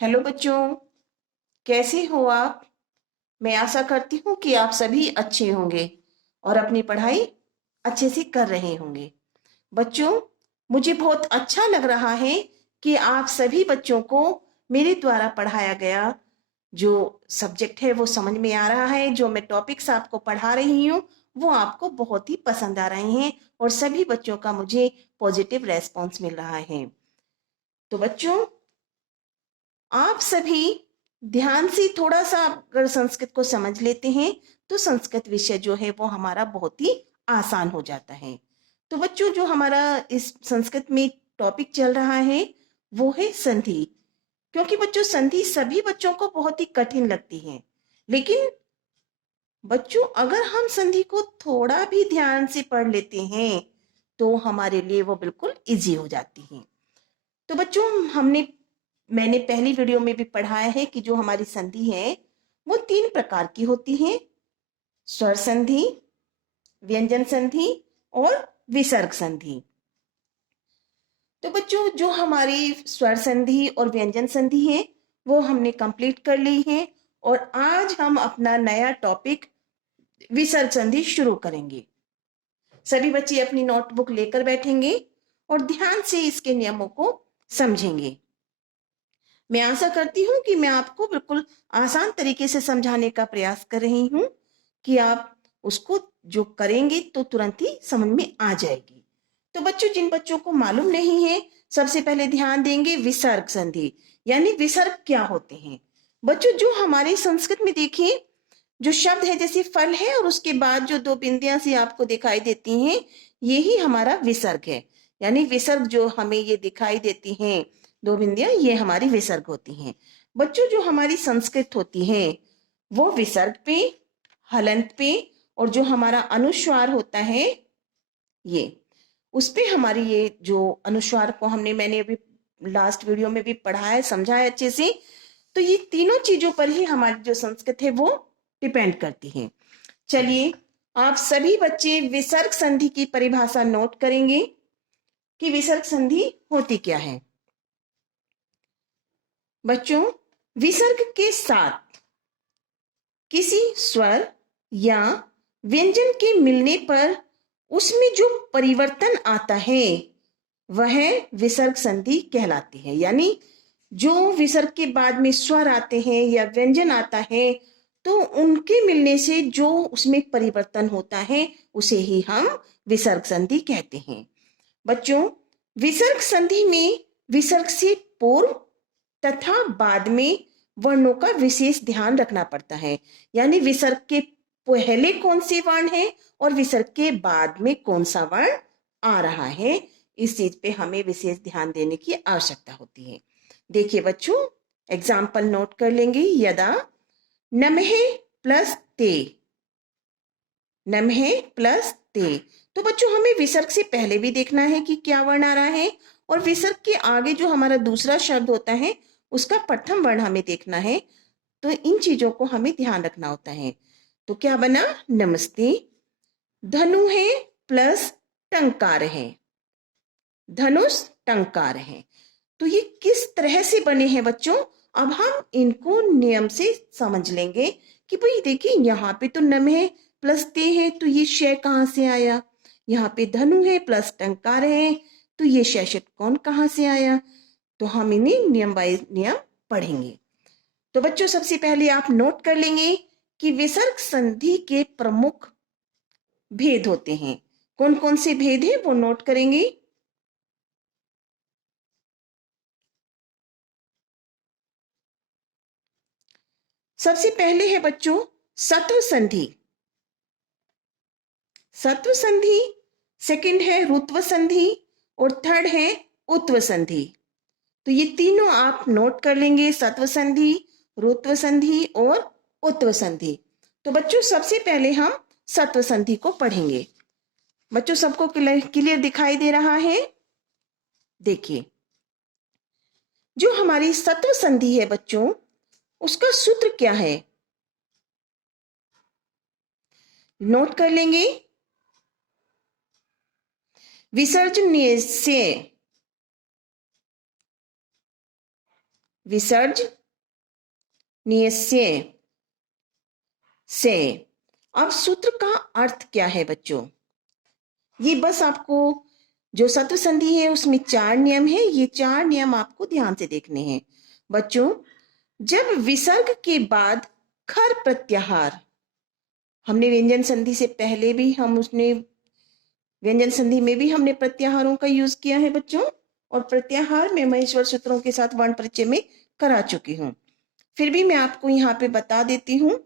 Hello बच्चों, कैसे हो आप। मैं आशा करती हूँ कि आप सभी अच्छे होंगे और अपनी पढ़ाई अच्छे से कर रहे होंगे। बच्चों, मुझे बहुत अच्छा लग रहा है कि आप सभी बच्चों को मेरे द्वारा पढ़ाया गया जो सब्जेक्ट है वो समझ में आ रहा है। जो मैं टॉपिक्स आपको पढ़ा रही हूँ वो आपको बहुत ही पसंद आ रहे हैं और सभी बच्चों का मुझे पॉजिटिव रेस्पॉन्स मिल रहा है। तो बच्चों, आप सभी ध्यान से थोड़ा सा अगर संस्कृत को समझ लेते हैं तो संस्कृत विषय जो है वो हमारा बहुत ही आसान हो जाता है। तो बच्चों, जो हमारा इस संस्कृत में टॉपिक चल रहा है वो है संधि। क्योंकि बच्चों, संधि सभी बच्चों को बहुत ही कठिन लगती है, लेकिन बच्चों अगर हम संधि को थोड़ा भी ध्यान से पढ़ लेते हैं तो हमारे लिए वो बिल्कुल इजी हो जाती है। तो बच्चों, मैंने पहली वीडियो में भी पढ़ाया है कि जो हमारी संधि है वो 3 प्रकार की होती है: स्वर संधि, व्यंजन संधि और विसर्ग संधि। तो बच्चों, जो हमारी स्वर संधि और व्यंजन संधि है वो हमने कंप्लीट कर ली है और आज हम अपना नया टॉपिक विसर्ग संधि शुरू करेंगे। सभी बच्चे अपनी नोटबुक लेकर बैठेंगे और ध्यान से इसके नियमों को समझेंगे। मैं आशा करती हूँ कि मैं आपको बिल्कुल आसान तरीके से समझाने का प्रयास कर रही हूँ कि आप उसको जो करेंगे तो तुरंत ही समझ में आ जाएगी। तो बच्चों, जिन बच्चों को मालूम नहीं है, सबसे पहले ध्यान देंगे विसर्ग संधि, यानी विसर्ग क्या होते हैं। बच्चों, जो हमारे संस्कृत में देखिए, जो शब्द है जैसे फल है और उसके बाद जो 2 बिंदियां सी आपको दिखाई देती हैं, यही हमारा विसर्ग है। यानी विसर्ग जो हमें ये दिखाई देती हैं 2 बिंदियां, ये हमारी विसर्ग होती हैं। बच्चों, जो हमारी संस्कृत होती है वो विसर्ग पे, हलंत पे और जो हमारा अनुस्वार होता है ये, उस पे हमारी ये जो अनुस्वार को मैंने अभी लास्ट वीडियो में भी पढ़ाया, समझाया अच्छे से। तो ये तीनों चीजों पर ही हमारी जो संस्कृत है वो डिपेंड करती है। चलिए, आप सभी बच्चे विसर्ग संधि की परिभाषा नोट करेंगे कि विसर्ग संधि होती क्या है। बच्चों, विसर्ग के साथ किसी स्वर या व्यंजन के मिलने पर उसमें जो परिवर्तन आता है वह विसर्ग संधि कहलाती है। यानी जो विसर्ग के बाद में स्वर आते हैं या व्यंजन आता है तो उनके मिलने से जो उसमें परिवर्तन होता है उसे ही हम विसर्ग संधि कहते हैं। बच्चों, विसर्ग संधि में विसर्ग से पूर्व तथा बाद में वर्णों का विशेष ध्यान रखना पड़ता है। यानी विसर्ग के पहले कौन से वर्ण है और विसर्ग के बाद में कौन सा वर्ण आ रहा है, इस चीज पे हमें विशेष ध्यान देने की आवश्यकता होती है। देखिए बच्चों, एग्जाम्पल नोट कर लेंगे। यदा नमहे प्लस ते, नमहे प्लस ते। तो बच्चों, हमें विसर्ग से पहले भी देखना है कि क्या वर्ण आ रहा है और विसर्ग के आगे जो हमारा दूसरा शब्द होता है उसका प्रथम वर्ण हमें देखना है। तो इन चीजों को हमें ध्यान रखना होता है। तो क्या बना? नमस्ते। धनु है प्लस टंकार है, धनुष टंकार है। तो ये किस तरह से बने हैं बच्चों, अब हम इनको नियम से समझ लेंगे कि भाई देखिए, यहाँ पे तो नम है प्लस ते है तो ये शय कहाँ से आया, यहाँ पे धनु है प्लस टंकार है तो ये शैशट कौन कहाँ से आया। तो हम इन्हें नियम बाय नियम पढ़ेंगे। तो बच्चों, सबसे पहले आप नोट कर लेंगे कि विसर्ग संधि के प्रमुख भेद होते हैं। कौन कौन से भेद हैं वो नोट करेंगे। सबसे पहले है बच्चों सत्व संधि, सत्व संधि। सेकंड है रुत्व संधि और थर्ड है उत्व संधि। तो ये तीनों आप नोट कर लेंगे, सत्व संधि, रुत्व संधि और उत्व संधि। तो बच्चों, सबसे पहले हम सत्व संधि को पढ़ेंगे। बच्चों, सबको क्लियर दिखाई दे रहा है? देखिए, जो हमारी सत्व संधि है बच्चों, उसका सूत्र क्या है, नोट कर लेंगे। विसर्जन से विसर्ज नियस्य से। अब सूत्र का अर्थ क्या है बच्चों? ये बस आपको जो सत्व संधि है उसमें 4 नियम है, ये 4 नियम आपको ध्यान से देखने हैं बच्चों। जब विसर्ग के बाद खर प्रत्याहार, हमने व्यंजन संधि से पहले भी हम उसने व्यंजन संधि में भी हमने प्रत्याहारों का यूज किया है बच्चों, और प्रत्याहार में महेश्वर सूत्रों के साथ वर्ण परिचय में करा चुकी हूं, फिर भी मैं आपको यहाँ पे बता देती हूं।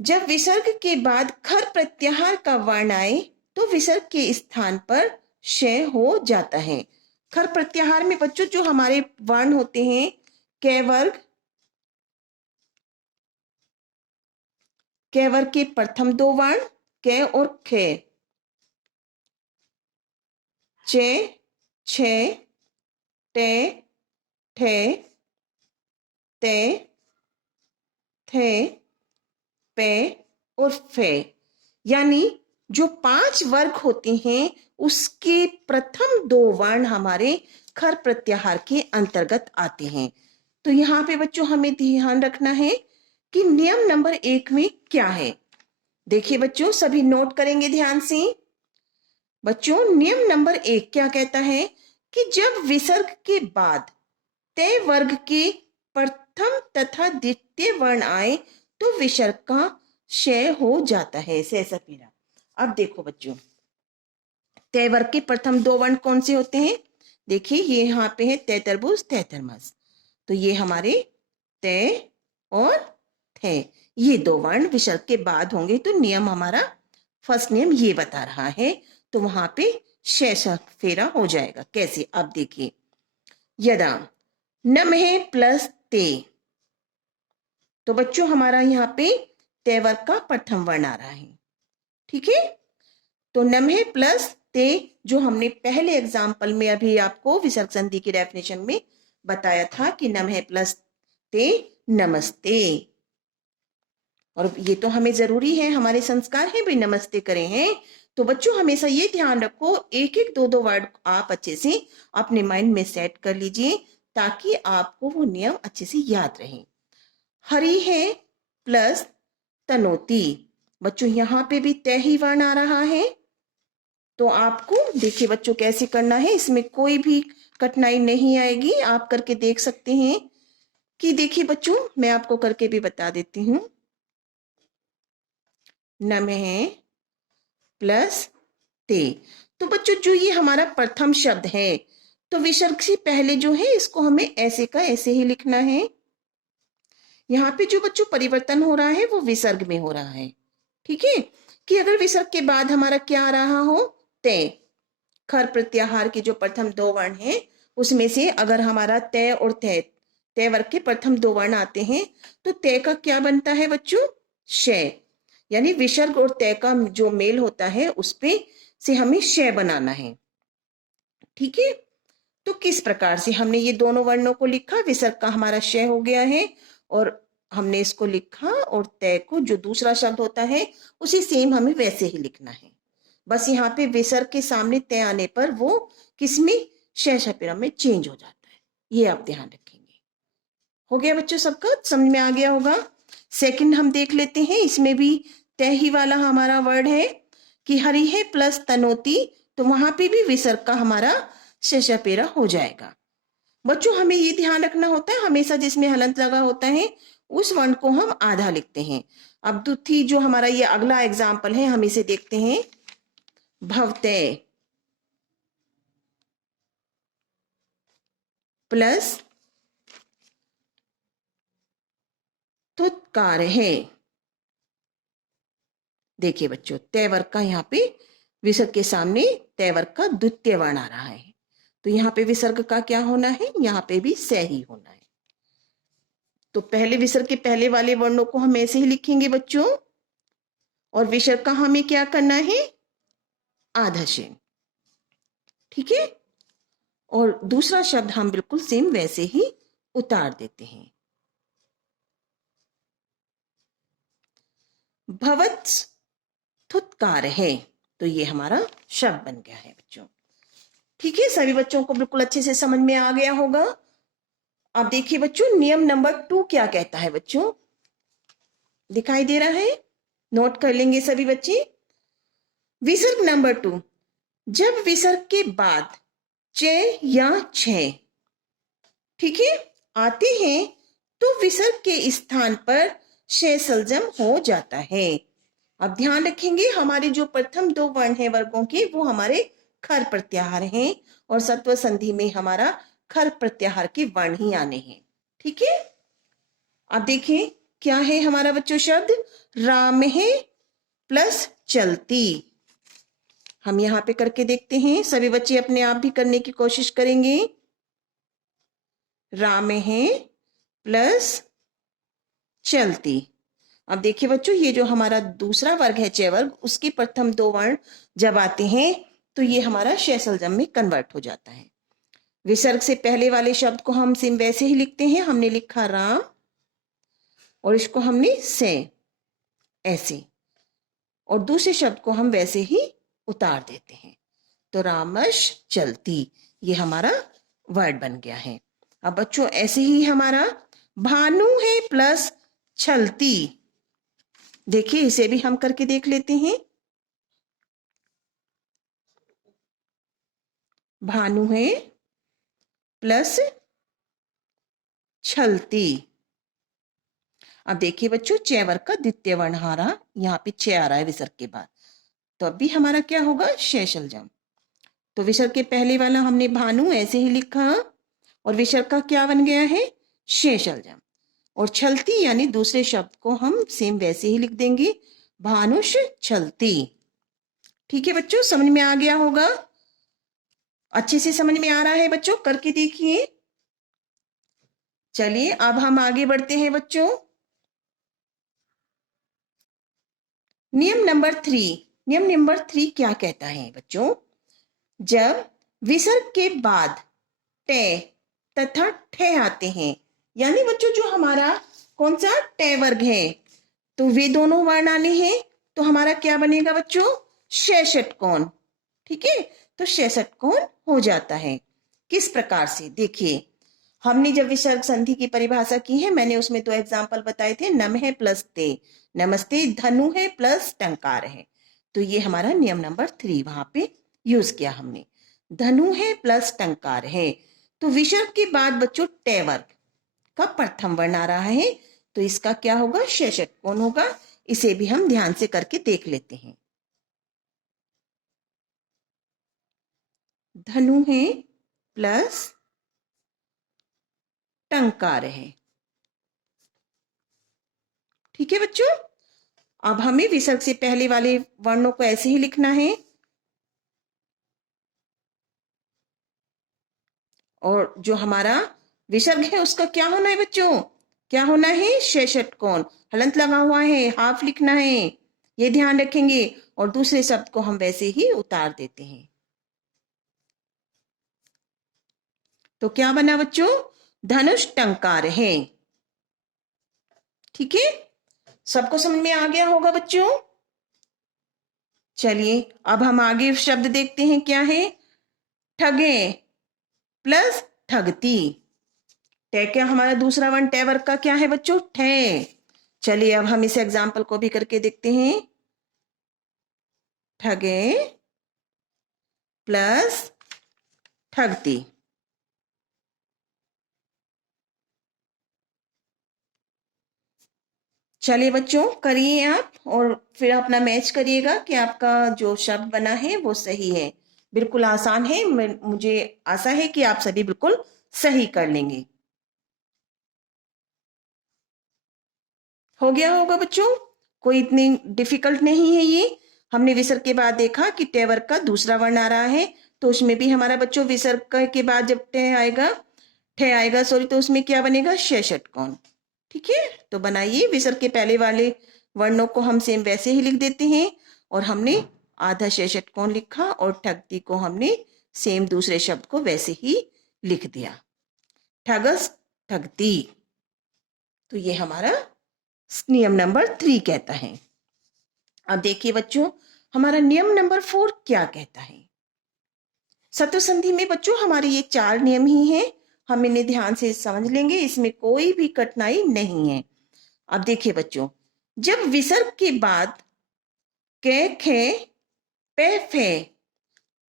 जब विसर्ग के बाद खर प्रत्याहार का वर्ण आए तो विसर्ग के स्थान पर क्षय हो जाता है। खर प्रत्याहार में बच्चों जो हमारे वर्ण होते हैं कै वर्ग, कै वर्ग के प्रथम 2 वर्ण कै और खे, चे, छे, टे, ठे, ते, थे, पे और फे, यानी जो 5 वर्ग होते हैं उसके प्रथम 2 वर्ण हमारे खर प्रत्याहार के अंतर्गत आते हैं। तो यहाँ पे बच्चों हमें ध्यान रखना है कि नियम नंबर 1 में क्या है। देखिए बच्चों, सभी नोट करेंगे ध्यान से। बच्चों नियम नंबर 1 क्या कहता है कि जब विसर्ग के बाद तय वर्ग के प्रथम तथा द्वितीय वर्ण आए तो विसर्ग का क्षय हो जाता है। सैसपीरा। अब देखो बच्चों, तय वर्ग के प्रथम 2 वर्ण कौन से होते हैं? देखिए ये यहाँ पे है तय तरबूज तय तरमस, तो ये हमारे तय और थे, ये 2 वर्ण विसर्ग के बाद होंगे, तो नियम हमारा फर्स्ट नियम ये बता रहा है, तो वहां पे शेष फेरा हो जाएगा। कैसे? अब देखिए, यदा नमहे प्लस ते, तो बच्चों हमारा यहाँ पे तय वर्ग का प्रथम वर्ण आ रहा है, ठीक है। तो नमहे प्लस ते जो हमने पहले एग्जाम्पल में अभी आपको विसर्ग संधि की डेफिनेशन में बताया था कि नमहे प्लस ते नमस्ते, और ये तो हमें जरूरी है, हमारे संस्कार है भी नमस्ते करें हैं। तो बच्चों हमेशा ये ध्यान रखो, एक एक दो दो वर्ड आप अच्छे से अपने माइंड में सेट कर लीजिए ताकि आपको वो नियम अच्छे से याद रहे। हरि है प्लस तनोती, बच्चों यहाँ पे भी तय ही वर्ण आ रहा है, तो आपको देखिए बच्चों कैसे करना है, इसमें कोई भी कठिनाई नहीं आएगी, आप करके देख सकते हैं। कि देखिए बच्चों मैं आपको करके भी बता देती हूँ। नमः प्लस ते, तो बच्चों जो ये हमारा प्रथम शब्द है तो विसर्ग से पहले जो है इसको हमें ऐसे का ऐसे ही लिखना है। यहाँ पे जो बच्चों परिवर्तन हो रहा है वो विसर्ग में हो रहा है, ठीक है। कि अगर विसर्ग के बाद हमारा क्या आ रहा हो, तय, खर प्रत्याहार के जो प्रथम 2 वर्ण हैं उसमें से अगर हमारा तय और तय, तय वर्ग के प्रथम 2 वर्ण आते हैं तो तय का क्या बनता है बच्चों? शय, यानी विसर्ग और तय का जो मेल होता है उस पे से हमें शय बनाना है, ठीक है। तो किस प्रकार से हमने ये दोनों वर्णों को लिखा, विसर्ग का हमारा शय हो गया है और हमने इसको लिखा, और तय को जो दूसरा शब्द होता है उसी सेम हमें वैसे ही लिखना है, बस यहाँ पे विसर्ग के सामने तय आने पर वो किसमें शय शपेरा में चेंज हो जाता है, ये आप ध्यान रखेंगे। हो गया बच्चों, सबका समझ में आ गया होगा। सेकंड हम देख लेते हैं, इसमें भी तय ही वाला हमारा वर्ड है कि हरि है प्लस तनोती, तो वहां पे भी विसर्ग का हमारा शय शपेरा हो जाएगा। बच्चों हमें ये ध्यान रखना होता है हमेशा जिसमें हलंत लगा होता है उस वर्ण को हम आधा लिखते हैं। अब द्वितीय जो हमारा ये अगला एग्जाम्पल है हम इसे देखते हैं। भवते प्लस तुत्कार है, देखिए बच्चों तय वर्ग का यहाँ पे विसर्ग के सामने तय वर्ग का द्वितीय वर्ण आ रहा है, तो यहाँ पे विसर्ग का क्या होना है, यहाँ पे भी स ही होना है। तो पहले विसर्ग के पहले वाले वर्णों को हम ऐसे ही लिखेंगे बच्चों, और विसर्ग का हमें क्या करना है, आधा शेन, ठीक है। और दूसरा शब्द हम बिल्कुल सेम वैसे ही उतार देते हैं। भवत थुत्कार है, तो ये हमारा शब्द बन गया है बच्चों, ठीक है। सभी बच्चों को बिल्कुल अच्छे से समझ में आ गया होगा। अब देखिए बच्चों, नियम नंबर 2 क्या कहता है बच्चों, दिखाई दे रहा है, नोट कर लेंगे सभी बच्चे। विसर्ग नंबर 2, जब विसर्ग के बाद च या छ, ठीक है, आते हैं तो विसर्ग के स्थान पर श सलजम हो जाता है। अब ध्यान रखेंगे, हमारे जो प्रथम 2 वर्ण हैं वर्गों के, वो हमारे खर प्रत्याहार हैं और सत्व संधि में हमारा खर प्रत्याहार के वर्ण ही आने हैं। ठीक है, अब देखें क्या है हमारा बच्चों शब्द, राम है प्लस चलती। हम यहां पे करके देखते हैं, सभी बच्चे अपने आप भी करने की कोशिश करेंगे। राम है प्लस चलती। अब देखिए बच्चों, ये जो हमारा दूसरा वर्ग है च वर्ग, उसके प्रथम 2 वर्ण जब आते हैं तो ये हमारा श सलजम में कन्वर्ट हो जाता है। विसर्ग से पहले वाले शब्द को हम सेम वैसे ही लिखते हैं, हमने लिखा राम और इसको हमने से ऐसे, और दूसरे शब्द को हम वैसे ही उतार देते हैं, तो रामश चलती, ये हमारा वर्ड बन गया है। अब बच्चों ऐसे ही हमारा भानु है प्लस छलती, देखिए इसे भी हम करके देख लेते हैं। भानु है प्लस छलती। अब देखिए बच्चों, च वर्ग का द्वितीय वर्ण आ रहा, यहाँ पे छ आ रहा है विसर्ग के बाद, तो अब भी हमारा क्या होगा, श सलजम। तो विसर्ग के पहले वाला हमने भानु ऐसे ही लिखा और विसर्ग का क्या बन गया है, श सलजम, और छलती यानी दूसरे शब्द को हम सेम वैसे ही लिख देंगे, भानुष छलती। ठीक है बच्चों, समझ में आ गया होगा, अच्छे से समझ में आ रहा है बच्चों, करके देखिए। चलिए अब हम आगे बढ़ते हैं बच्चों। नियम नंबर 3, नियम नंबर 3 क्या कहता है बच्चों, जब विसर्ग के बाद ट तथा ठ आते हैं, यानी बच्चों जो हमारा कौन सा ट वर्ग है, तो वे दोनों वर्ण आने हैं, तो हमारा क्या बनेगा बच्चों, श षटकोण। ठीक है, तो श षटकोण हो जाता है। किस प्रकार से, देखिए हमने जब विसर्ग संधि की परिभाषा की है, मैंने उसमें 2 एग्जाम्पल बताए थे, नम है प्लस ते, नमस्ते, धनु है प्लस टंकार है, तो ये हमारा नियम नंबर 3 वहां पे यूज किया हमने। धनु है प्लस टंकार है, तो विसर्ग के बाद बच्चों ट वर्ग का प्रथम वर्ण आ रहा है, तो इसका क्या होगा, श षटकोण होगा। इसे भी हम ध्यान से करके देख लेते हैं। धनु है प्लस टंकार है। ठीक है बच्चों, अब हमें विसर्ग से पहले वाले वर्णों को ऐसे ही लिखना है, और जो हमारा विसर्ग है उसका क्या होना है बच्चों, क्या होना है, श षटकोण, हलंत लगा हुआ है, हाफ लिखना है, ये ध्यान रखेंगे, और दूसरे शब्द को हम वैसे ही उतार देते हैं। तो क्या बना बच्चों, धनुष टंकार है। ठीक है, सबको समझ में आ गया होगा बच्चों। चलिए अब हम आगे शब्द देखते हैं, क्या है, ठगे प्लस ठगती। टे क्या हमारा दूसरा वर्ण टे वर्ग का क्या है बच्चों, ठे। चलिए अब हम इस एग्जाम्पल को भी करके देखते हैं, ठगे प्लस ठगती। चलिए बच्चों करिए आप, और फिर अपना मैच करिएगा कि आपका जो शब्द बना है वो सही है। बिल्कुल आसान है, मुझे आशा है कि आप सभी बिल्कुल सही कर लेंगे। हो गया होगा बच्चों, कोई इतनी डिफिकल्ट नहीं है ये। हमने विसर्ग के बाद देखा कि टे वर्ग का दूसरा वर्ण आ रहा है, तो उसमें भी हमारा बच्चों विसर्ग के बाद जब ठ आएगा सॉरी, तो उसमें क्या बनेगा, श षटकोण। ठीक है, तो बनाइए, विसर्ग के पहले वाले वर्णों को हम सेम वैसे ही लिख देते हैं, और हमने आधा श षटकोण लिखा और ठगती को हमने सेम दूसरे शब्द को वैसे ही लिख दिया, ठगस ठगती। तो ये हमारा नियम नंबर 3 कहता है। अब देखिए बच्चों, हमारा नियम नंबर 4 क्या कहता है। सत्र संधि में बच्चों हमारे ये 4 नियम ही हैं, हम इन्हें ध्यान से समझ लेंगे, इसमें कोई भी कठिनाई नहीं है। अब देखिए बच्चों, जब विसर्ग के बाद कै खे पे फे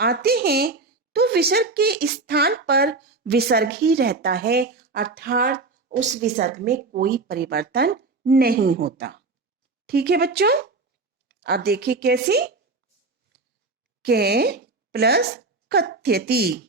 आते हैं तो विसर्ग के स्थान पर विसर्ग ही रहता है, अर्थात उस विसर्ग में कोई परिवर्तन नहीं होता। ठीक है बच्चों, अब देखिए कैसे। के प्लस कथ्यति,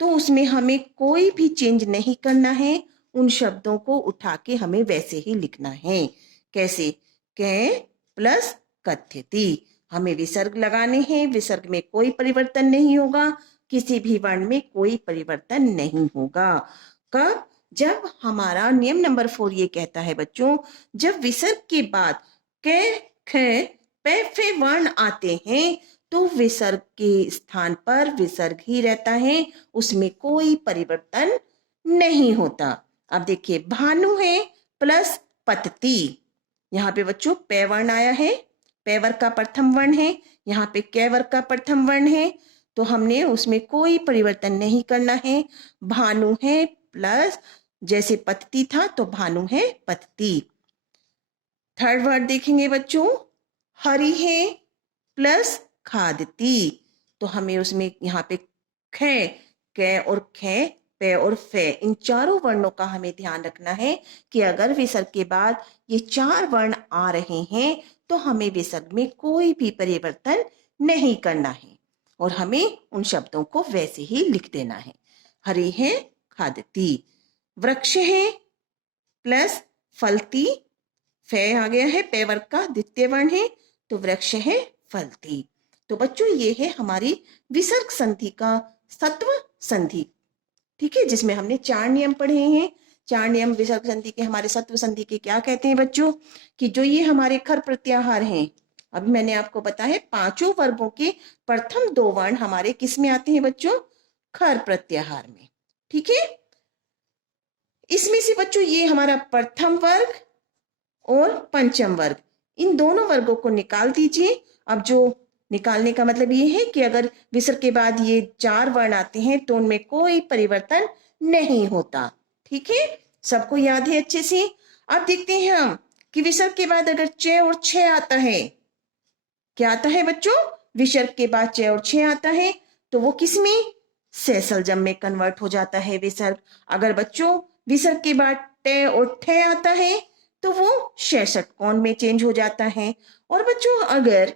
तो उसमें हमें कोई भी चेंज नहीं करना है, उन शब्दों को उठा के हमें वैसे ही लिखना है। कैसे? के प्लस कथ्यति, हमें विसर्ग लगाने हैं, विसर्ग में कोई परिवर्तन नहीं होगा, किसी भी वर्ण में कोई परिवर्तन नहीं होगा। कब? जब हमारा नियम नंबर 4 ये कहता है बच्चों, जब विसर्ग के बाद के खे पे फे वर्ण आते हैं तो विसर्ग के स्थान पर विसर्ग ही रहता है, उसमें कोई परिवर्तन नहीं होता। अब देखिए, भानु है प्लस पतती, यहाँ पे बच्चों पे वर्ण आया है, पे वर्ग का प्रथम वर्ण है, यहाँ पे कै वर्ग का प्रथम वर्ण है, तो हमने उसमें कोई परिवर्तन नहीं करना है। भानु है प्लस, जैसे पतती था तो भानु है पतती। थर्ड वर्ड देखेंगे बच्चों, हरि है प्लस खादती, तो हमें उसमें यहाँ पे खे, कै और खे, पे और फे, इन चारों वर्णों का हमें ध्यान रखना है कि अगर विसर्ग के बाद ये 4 वर्ण आ रहे हैं तो हमें विसर्ग में कोई भी परिवर्तन नहीं करना है और हमें उन शब्दों को वैसे ही लिख देना है। हरि है खादती, वृक्ष है प्लस फलती, फे आ गया है, पे वर्ग का द्वितीय वर्ण है, तो वृक्ष है फलती। तो बच्चों ये है हमारी विसर्ग संधि का सत्व संधि, ठीक है, जिसमें हमने 4 नियम पढ़े हैं। 4 नियम विसर्ग संधि के हमारे सत्व संधि के क्या कहते हैं बच्चों, कि जो ये हमारे खर प्रत्याहार हैं, अभी मैंने आपको बताया है 5 वर्गों के प्रथम 2 वर्ण हमारे किस में आते हैं बच्चों, खर प्रत्याहार में। ठीक है, इसमें से बच्चों ये हमारा प्रथम वर्ग और पंचम वर्ग, इन दोनों वर्गों को निकाल दीजिए। अब जो निकालने का मतलब ये है कि अगर विसर्ग के बाद ये 4 वर्ण आते हैं तो उनमें कोई परिवर्तन नहीं होता। ठीक है, सबको याद है अच्छे से। अब देखते हैं हम कि विसर्ग के बाद अगर च और छ आता है, क्या आता है बच्चों, विसर्ग के बाद च और छ आता है तो वो किसमें, सैसलजम में कन्वर्ट हो जाता है विसर्ग। अगर बच्चों विसर्ग के बाद ट और ठ आता है तो वो षटकोण में चेंज हो जाता है। और बच्चों अगर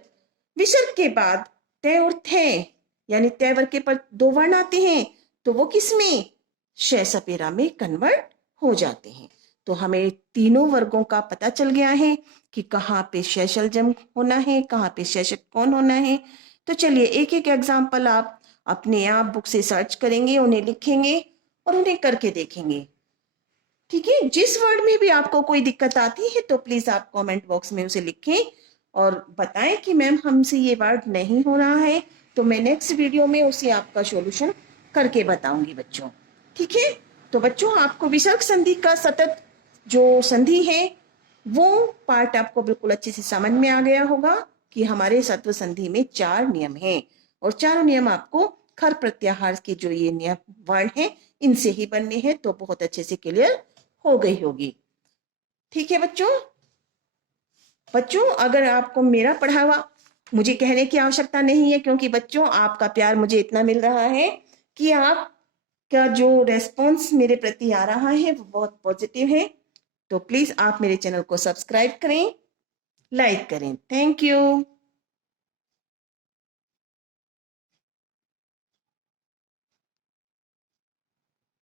विसर्ग के बाद तय और थे यानी तय वर्ग के पर 2 वर्ण आते हैं तो वो किसमें, श सपेरा में कन्वर्ट हो जाते हैं। तो हमें तीनों वर्गों का पता चल गया है कि कहाँ पे षटजम होना है, कहाँ पे षटकोण होना है। तो चलिए एक एक एग्जाम्पल आप अपने आप बुक से सर्च करेंगे, उन्हें लिखेंगे और उन्हें करके देखेंगे। ठीक है, जिस वर्ड में भी आपको कोई दिक्कत आती है तो प्लीज आप कमेंट बॉक्स में उसे लिखें और बताएं कि मैम हमसे ये वर्ड नहीं हो रहा है, तो मैं नेक्स्ट वीडियो में उसे आपका सॉल्यूशन करके बताऊंगी बच्चों। ठीक है, तो बच्चों आपको विसर्ग संधि का सतत जो संधि है वो पार्ट आपको बिल्कुल अच्छे से समझ में आ गया होगा कि हमारे सत्व संधि में 4 नियम हैं और चारों नियम आपको खर प्रत्याहार के जो ये नियम वर्ण हैं इनसे ही बनने हैं, तो बहुत अच्छे से क्लियर हो गई होगी। ठीक है बच्चों, अगर आपको मेरा पढ़ा हुआ मुझे कहने की आवश्यकता नहीं है, क्योंकि बच्चों आपका प्यार मुझे इतना मिल रहा है कि आपका जो रेस्पॉन्स मेरे प्रति आ रहा है वो बहुत पॉजिटिव है। तो प्लीज आप मेरे चैनल को सब्सक्राइब करें, लाइक करें। Thank you.